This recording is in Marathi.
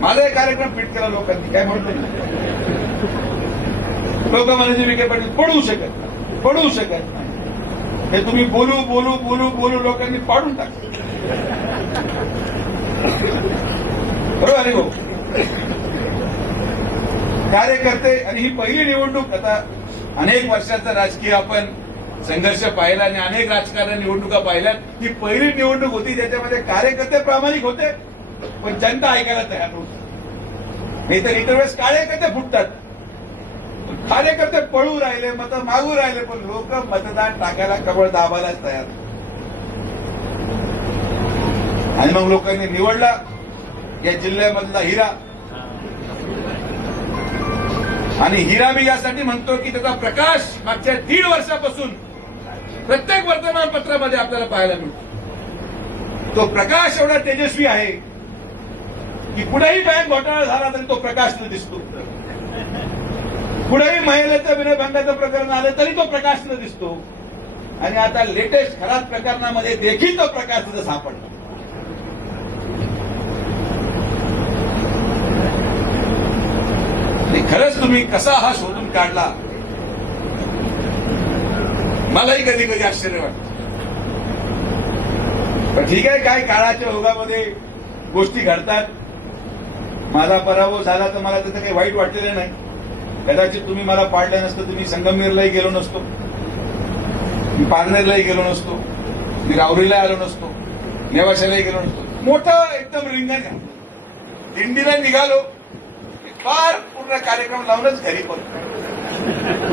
माझा एक कार्यक्रम फिट केला लोकांनी, काय म्हणतो लोक म्हणायचे विखे पाटील पडू शकत नाही. हे तुम्ही बोलू लोकांनी पाडून टाकलं. बरोबर आहे भाऊ. कार्यकर्ते, आणि ही पहिली निवडणूक, आता अनेक वर्षाचा राजकीय आपण संघर्ष पाहिला आणि अनेक राजकारण निवडणुका पाहिल्यात. ही पहिली निवडणूक होती ज्याच्यामध्ये कार्यकर्ते प्रामाणिक होते, पण जनता ऐकायला तयार नव्हती. नाही तर इतर वेळेस कार्यकर्ते फुटतात, कार्यकर्ते पळू राहिले, मत मागू राहिले, पण लोक मतदान टाकायला कबळ दाबायलाच तयार. आणि मग लोकांनी निवडला या जिल्ह्यामधला हिरा. आणि हिरा मी यासाठी म्हणतो की त्याचा प्रकाश मागच्या 1.5 वर्षापासून प्रत्येक वर्तमानपत्रामध्ये आपल्याला पाहायला मिळतो. तो प्रकाश एवढा तेजस्वी आहे की कुठेही बँक घोटाळा झाला तरी तो प्रकाश न दिसतो, कुठेही महिलेचं विनयभंगाचं प्रकरण आलं तरी तो प्रकाश न दिसतो. आणि आता लेटेस्ट खराब प्रकरणामध्ये देखील तो प्रकाश तिथं सापडला. खरंच तुम्ही कसा हा शोधून काढला, मलाही कधी कधी आश्चर्य वाटतं. पण ठीक आहे, काय काळाच्या ओघामध्ये गोष्टी घडतात. माझा पराभव झाला तर मला त्याचं काही वाईट वाटलेलं नाही. कदाचित तुम्ही मला पाडलं नसतं, तुम्ही संगमनेरलाही गेलो नसतो, मी पारनेरलाही गेलो नसतो, मी राहुरीला आलो नसतो, नेवाशालाही गेलो नसतो. मोठं एकदम रिंगण दिंडीला निघालो, फार पूर्ण कार्यक्रम लावूनच घरी पोहोचलो.